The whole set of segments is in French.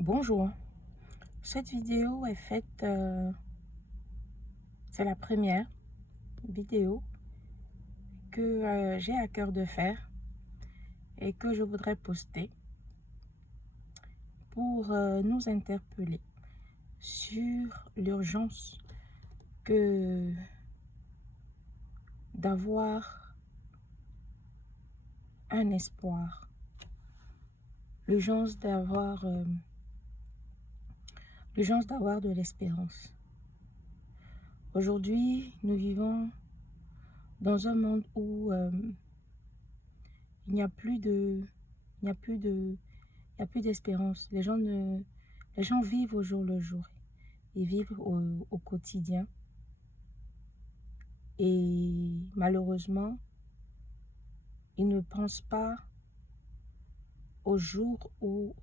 Bonjour, cette vidéo est faite, c'est la première vidéo que j'ai à cœur de faire et que je voudrais poster pour nous interpeller sur l'urgence que d'avoir un espoir, l'urgence d'avoir de l'espérance. Aujourd'hui, nous vivons dans un monde où il n'y a plus de, il n'y a plus de, il n'y a plus d'espérance. Les gens vivent au jour le jour. Ils vivent au quotidien. Et malheureusement, ils ne pensent pas au jour où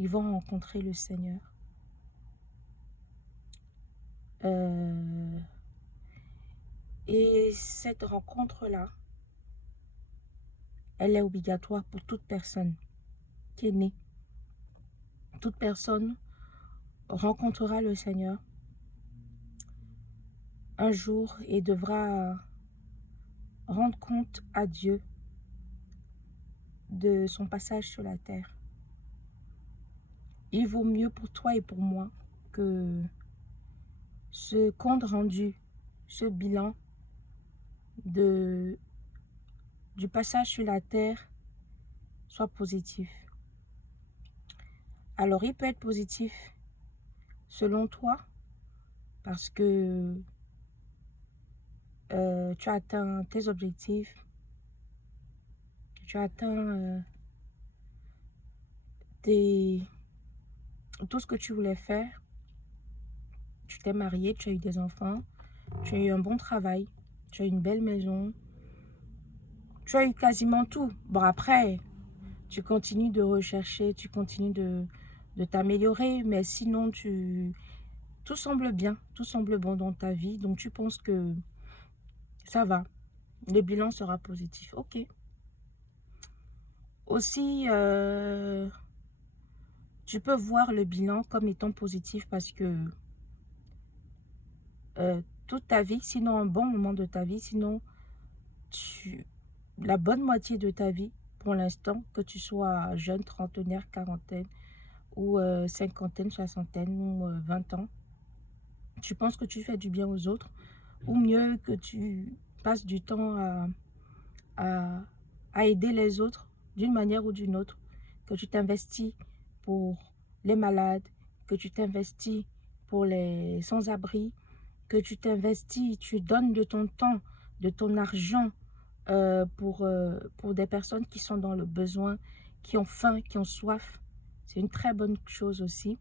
ils vont rencontrer le Seigneur. Et cette rencontre-là, elle est obligatoire pour toute personne qui est née. Toute personne rencontrera le Seigneur un jour et devra rendre compte à Dieu de son passage sur la terre. Il vaut mieux pour toi et pour moi que ce compte rendu, ce bilan du passage sur la terre soit positif. Alors, il peut être positif selon toi parce que tu as atteint tes objectifs, tu as atteint tout ce que tu voulais faire. Tu t'es marié, tu as eu des enfants, tu as eu un bon travail, tu as eu une belle maison, tu as eu quasiment tout. Bon, après, tu continues de rechercher, tu continues de t'améliorer, mais sinon, tout semble bien, tout semble bon dans ta vie, donc tu penses que ça va, le bilan sera positif. Ok. Aussi, tu peux voir le bilan comme étant positif parce que toute ta vie, sinon un bon moment de ta vie, sinon la bonne moitié de ta vie, pour l'instant, que tu sois jeune, trentenaire, quarantaine, ou cinquantaine, soixantaine, ou 20 ans, tu penses que tu fais du bien aux autres, ou mieux que tu passes du temps à, à aider les autres d'une manière ou d'une autre, que tu t'investis pour les malades, que tu t'investis pour les sans-abri, que tu t'investis, tu donnes de ton temps, de ton argent pour des personnes qui sont dans le besoin, qui ont faim, qui ont soif. C'est une très bonne chose aussi.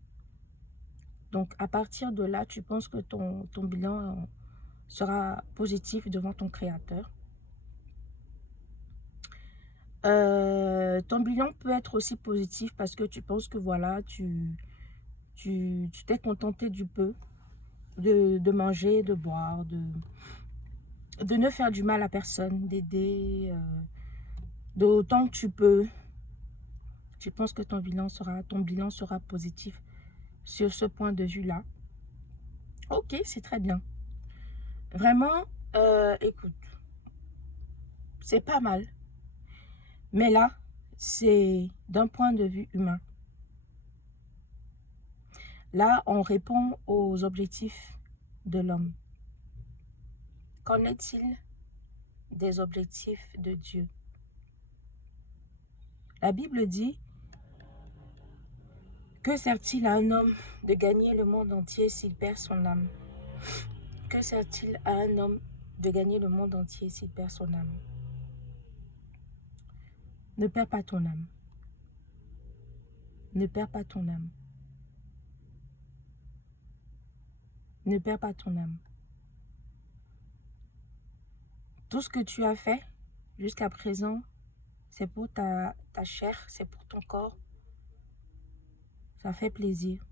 Donc, à partir de là, tu penses que ton bilan sera positif devant ton Créateur. Ton bilan peut être aussi positif parce que tu penses que voilà, tu t'es contenté du peu, de manger, de boire, de ne faire du mal à personne, d'aider d'autant que tu peux. Tu penses que ton bilan sera positif sur ce point de vue-là. Ok, c'est très bien. Vraiment, écoute, c'est pas mal. Mais là, c'est d'un point de vue humain. Là, on répond aux objectifs de l'homme. Qu'en est-il des objectifs de Dieu? La Bible dit, que sert-il à un homme de gagner le monde entier s'il perd son âme? Que sert-il à un homme de gagner le monde entier s'il perd son âme? Ne perds pas ton âme. Ne perds pas ton âme. Ne perds pas ton âme. Tout ce que tu as fait jusqu'à présent, c'est pour ta chair, c'est pour ton corps. Ça fait plaisir.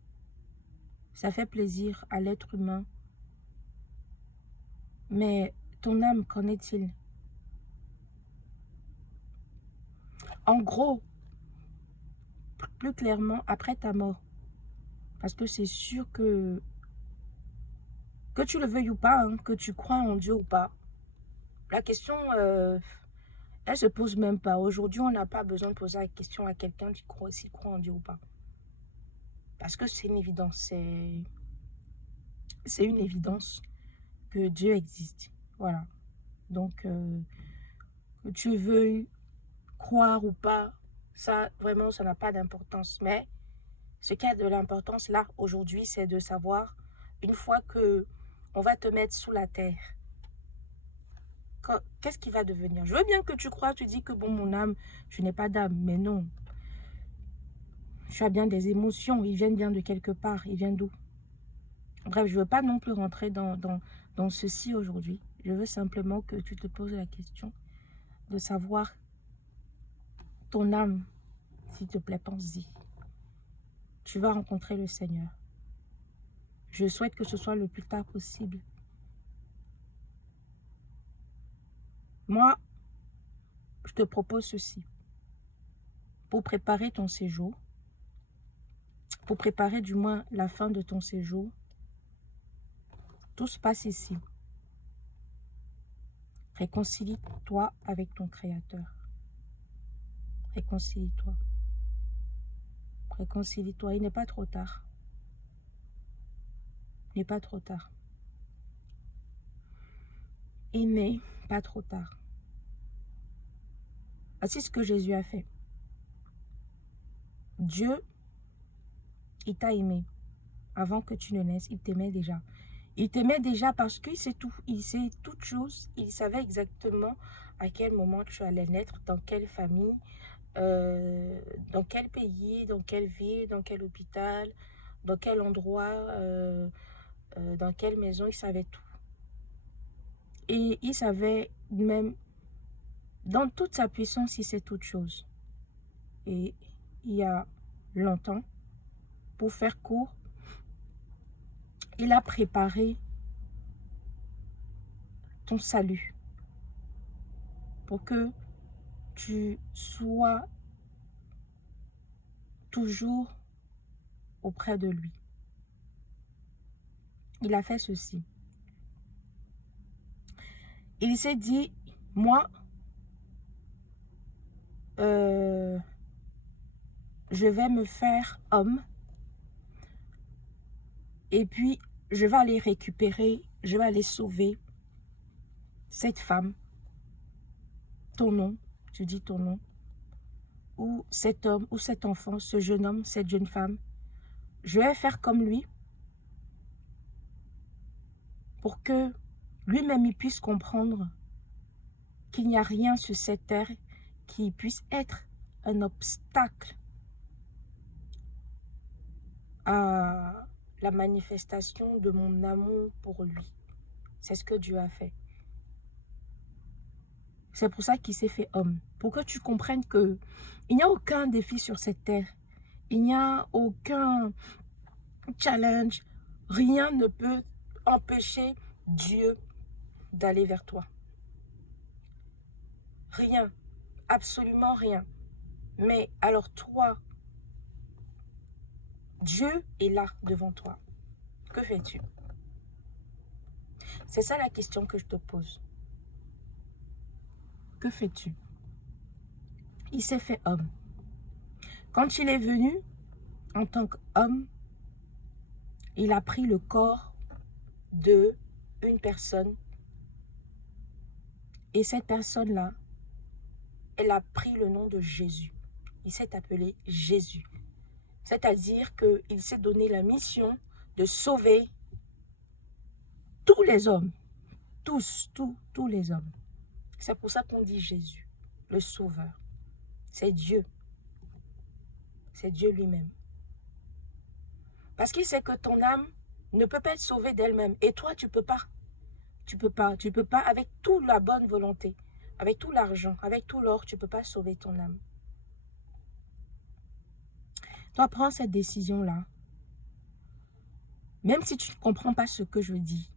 Ça fait plaisir à l'être humain. Mais ton âme, qu'en est-il? En gros, plus clairement après ta mort. Parce que c'est sûr que tu le veuilles ou pas, hein, que tu crois en Dieu ou pas, la question, elle se pose même pas. Aujourd'hui, on n'a pas besoin de poser la question à quelqu'un s'il croit en Dieu ou pas. Parce que c'est une évidence, c'est une évidence que Dieu existe. Voilà. Donc, que tu veuilles croire ou pas, ça, vraiment, ça n'a pas d'importance. Mais ce qui a de l'importance, là, aujourd'hui, c'est de savoir, une fois que on va te mettre sous la terre, qu'est-ce qui va devenir? Je veux bien que tu crois, tu dis que, bon, mon âme, je n'ai pas d'âme. Mais non. Tu as bien des émotions, ils viennent bien de quelque part, ils viennent d'où? Bref, je ne veux pas non plus rentrer dans ceci aujourd'hui. Je veux simplement que tu te poses la question de savoir ton âme, s'il te plaît, pense-y. Tu vas rencontrer le Seigneur. Je souhaite que ce soit le plus tard possible. Moi, je te propose ceci. Pour préparer ton séjour, pour préparer du moins la fin de ton séjour, tout se passe ici. Réconcilie-toi avec ton Créateur. Réconcilie-toi. Réconcilie-toi. Il n'est pas trop tard. Il n'est pas trop tard. Il n'est pas trop tard. Voici ce que Jésus a fait. Dieu, il t'a aimé. Avant que tu ne naisses, il t'aimait déjà. Il t'aimait déjà parce qu'il sait tout. Il sait toutes choses. Il savait exactement à quel moment tu allais naître, dans quelle famille, dans quel pays, dans quelle ville, dans quel hôpital, dans quel endroit, dans quelle maison. Il savait tout. Et il savait même, dans toute sa puissance, il sait toutes choses. Et il y a longtemps, pour faire court, il a préparé ton salut pour que tu sois toujours auprès de lui. Il a fait ceci. Il s'est dit, moi, je vais me faire homme et puis je vais aller récupérer, je vais aller sauver cette femme, ton nom, tu dis ton nom, ou cet homme, ou cet enfant, ce jeune homme, cette jeune femme. Je vais faire comme lui pour que lui-même il puisse comprendre qu'il n'y a rien sur cette terre qui puisse être un obstacle à la manifestation de mon amour pour lui. C'est ce que Dieu a fait. C'est pour ça qu'il s'est fait homme. Pour que tu comprennes que il n'y a aucun défi sur cette terre. Il n'y a aucun challenge. Rien ne peut empêcher Dieu d'aller vers toi. Rien. Absolument rien. Mais alors toi, Dieu est là devant toi. Que fais-tu? C'est ça la question que je te pose. Que fais-tu? Il s'est fait homme. Quand il est venu, en tant qu'homme, il a pris le corps de une personne. Et cette personne-là, elle a pris le nom de Jésus. Il s'est appelé Jésus. C'est-à-dire qu'il s'est donné la mission de sauver tous les hommes. Tous les hommes. C'est pour ça qu'on dit Jésus, le Sauveur. C'est Dieu. C'est Dieu lui-même. Parce qu'il sait que ton âme ne peut pas être sauvée d'elle-même. Et toi, tu peux pas. Tu peux pas. Tu peux pas, avec toute la bonne volonté, avec tout l'argent, avec tout l'or, tu peux pas sauver ton âme. Toi, prends cette décision-là. Même si tu ne comprends pas ce que je dis,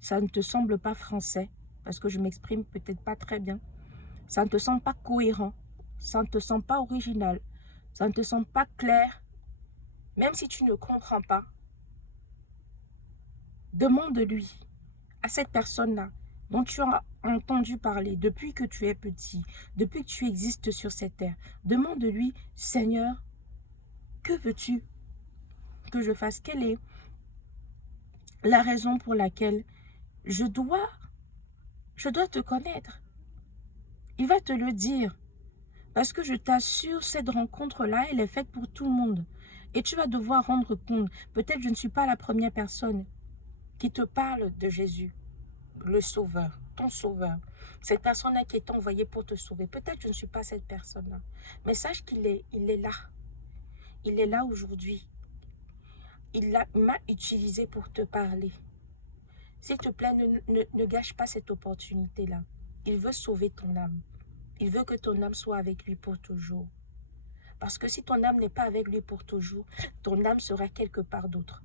ça ne te semble pas français, parce que je m'exprime peut-être pas très bien. Ça ne te semble pas cohérent. Ça ne te semble pas original. ça ne te semble pas clair, même si tu ne comprends pas, demande-lui à cette personne-là dont tu as entendu parler depuis que tu es petit, depuis que tu existes sur cette terre. Demande-lui, Seigneur, que veux-tu que je fasse? Quelle est la raison pour laquelle je dois te connaître? Il va te le dire. Parce que je t'assure, cette rencontre-là, elle est faite pour tout le monde. Et tu vas devoir rendre compte. Peut-être je ne suis pas la première personne qui te parle de Jésus, le Sauveur, ton Sauveur. Cette personne-là qui est envoyée pour te sauver. Peut-être je ne suis pas cette personne-là. Mais sache qu'il est, il est là. Il est là aujourd'hui. Il m'a utilisé pour te parler. S'il te plaît, ne gâche pas cette opportunité-là. Il veut sauver ton âme. Il veut que ton âme soit avec lui pour toujours. Parce que si ton âme n'est pas avec lui pour toujours, ton âme sera quelque part d'autre.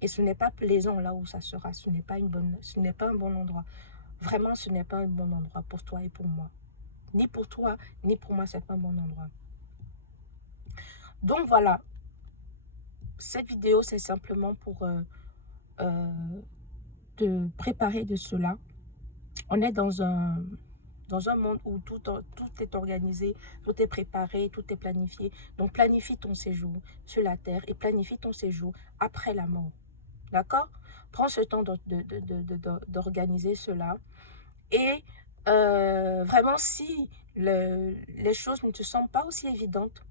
Et ce n'est pas plaisant là où ça sera. Ce n'est pas un bon endroit. Vraiment, ce n'est pas un bon endroit pour toi et pour moi. Ni pour toi, ni pour moi, ce n'est pas un bon endroit. Donc voilà. Cette vidéo, c'est simplement pour te préparer de cela. On est dans un monde où tout est organisé, tout est préparé, tout est planifié. Donc, planifie ton séjour sur la terre et planifie ton séjour après la mort. D'accord? Prends ce temps d'organiser cela. Et vraiment, si les choses ne te semblent pas aussi évidentes,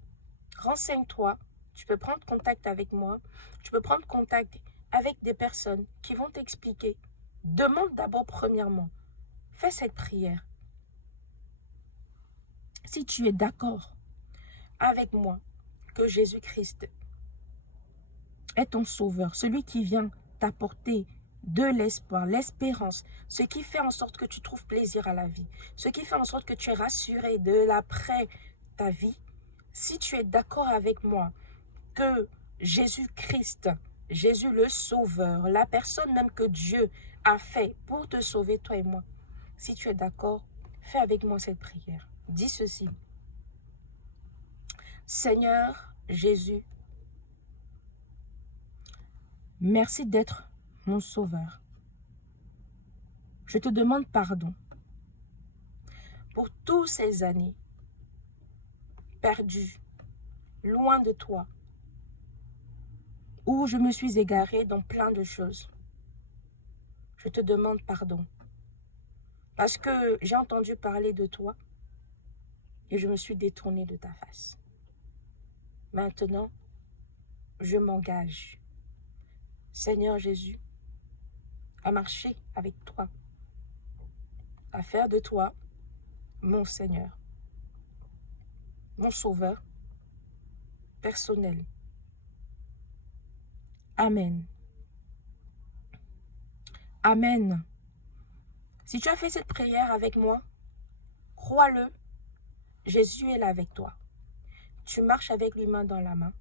renseigne-toi. Tu peux prendre contact avec moi. Tu peux prendre contact avec des personnes qui vont t'expliquer. Demande d'abord premièrement. Fais cette prière. Si tu es d'accord avec moi que Jésus-Christ est ton sauveur, celui qui vient t'apporter de l'espoir, l'espérance, ce qui fait en sorte que tu trouves plaisir à la vie, ce qui fait en sorte que tu es rassuré de l'après ta vie, si tu es d'accord avec moi que Jésus-Christ, Jésus le sauveur, la personne même que Dieu a fait pour te sauver, toi et moi, si tu es d'accord, fais avec moi cette prière. Dis ceci. Seigneur Jésus, merci d'être mon sauveur. Je te demande pardon pour toutes ces années perdues, loin de toi, où je me suis égarée dans plein de choses. Je te demande pardon parce que j'ai entendu parler de toi et je me suis détournée de ta face. Maintenant, je m'engage, Seigneur Jésus, à marcher avec toi, à faire de toi mon Seigneur, mon Sauveur personnel. Amen. Amen. Si tu as fait cette prière avec moi, crois-le, Jésus est là avec toi. Tu marches avec lui main dans la main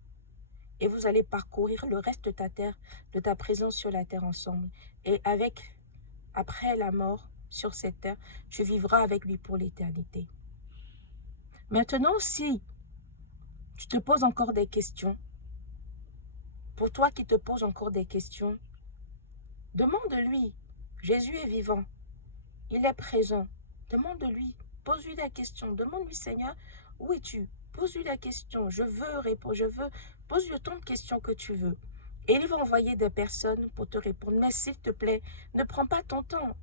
et vous allez parcourir le reste de ta terre, de ta présence sur la terre ensemble. Et après la mort sur cette terre, tu vivras avec lui pour l'éternité. Maintenant, si tu te poses encore des questions, pour toi qui te poses encore des questions, demande-lui. Jésus est vivant. Il est présent. Demande-lui. Pose-lui la question. Demande-lui, Seigneur, où es-tu? Pose-lui la question. Je veux répondre. Pose-lui autant de questions que tu veux. Et il va envoyer des personnes pour te répondre. Mais s'il te plaît, ne prends pas ton temps.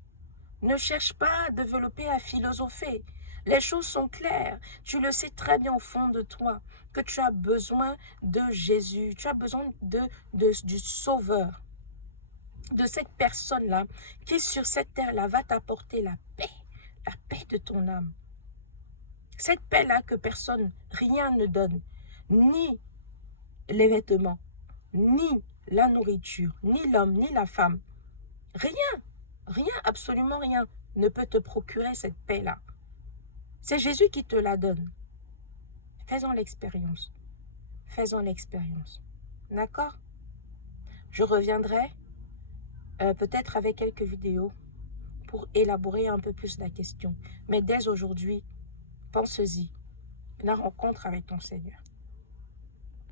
Ne cherche pas à développer, à philosopher. Les choses sont claires. Tu le sais très bien au fond de toi que tu as besoin de Jésus. Tu as besoin du Sauveur. De cette personne-là qui sur cette terre-là va t'apporter la paix de ton âme. Cette paix-là que personne, rien ne donne, ni les vêtements, ni la nourriture, ni l'homme, ni la femme. Rien, absolument rien ne peut te procurer cette paix-là. C'est Jésus qui te la donne. Fais-en l'expérience. Fais-en l'expérience. D'accord? Je reviendrai peut-être avec quelques vidéos pour élaborer un peu plus la question. Mais dès aujourd'hui, pense-y. la rencontre avec ton Seigneur.